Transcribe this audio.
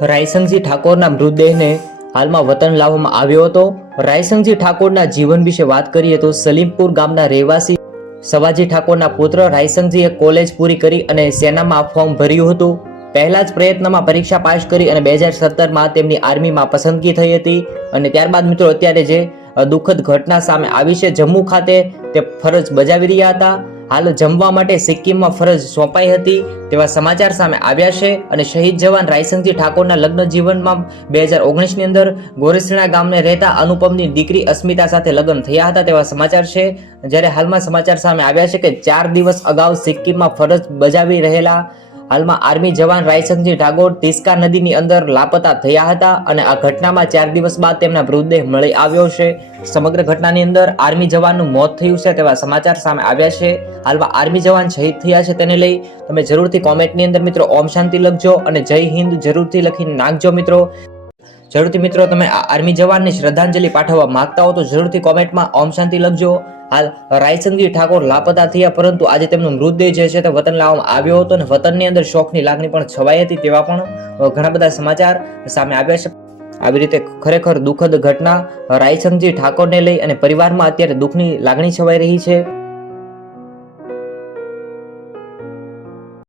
રાયસંગજી ઠાકોરના મૃતદેહને હાલમાં વતન લાવવામાં આવ્યો હતો। રાયસંગજી ઠાકોરના જીવન વિશે વાત કરીએ તો સલીમપુર ગામના રહેવાસી સવાજી ઠાકોરના પુત્ર રાયસંગજીએ કોલેજ પૂરી કરી અને સેનામાં ફોર્મ ભર્યું હતું। પહેલા જ પ્રયત્નમાં પરીક્ષા પાસ કરી અને 2017માં તેમની આર્મીમાં પસંદગી થઈ હતી અને ત્યારબાદ મિત્રો અત્યારે જે દુઃખદ ઘટના સામે આવી છે, જમ્મુ ખાતે તે ફરજ બજાવી રહ્યા હતા। હાલ જમવા માટે સિક્કિમમાં ફરજ સોંપાઈ હતી તેવા સમાચાર સામે આવ્યા છે અને શહીદ જવાન રાયસંગજી ઠાકોરના લગ્ન જીવનમાં 2019ની અંદર ગોરેસણા ગામને રહેતા અનુપમની દીકરી અસ્મિતા સાથે લગ્ન થયા હતા તેવા સમાચાર છે। જ્યારે હાલમાં સમાચાર સામે આવ્યા છે કે 4 દિવસ અગાઉ સિક્કિમમાં ફરજ બજાવી રહેલા હાલમાં આર્મી જવાન રાયસંગજી ઠાકોર તિસ્કા નદીની અંદર લાપતા થયા હતા અને આ ઘટનામાં 4 દિવસ બાદ તેમના મૃતદેહ મળી આવ્યો છે। સમગ્ર ઘટનાની અંદર આર્મી જવાનનું મોત થયું છે તેવા સમાચાર સામે આવ્યા છે। હાલમાં આર્મી જવાન શહીદ થયા છે તેને લઈ તમે જરૂરથી કોમેન્ટની અંદર મિત્રો ઓમ શાંતિ લખજો અને જય હિન્દ જરૂરથી લખીને નાખજો મિત્રો। જરૂરથી મિત્રો તમે આ આર્મી જવાનને શ્રદ્ધાંજલિ પાઠવવા માંગતા હો તો જરૂરથી કોમેન્ટમાં ઓમ શાંતિ લખજો। હાલ રાયસંગજી ઠાકોર લાપતા થયા પરંતુ આજે તેમનો મૃતદેહ જે છે તે વતન લાવવામાં આવ્યો હતો અને વતનની અંદર શોકની લાગણી પણ છવાઈ હતી તેવા પણ ઘણા બધા સમાચાર સામે આવ્યા છે। આવી રીતે ખરેખર દુઃખદ ઘટના રાયસંગજી ઠાકોરને લઈ અને પરિવારમાં અત્યારે દુઃખની લાગણી છવાઈ રહી છે।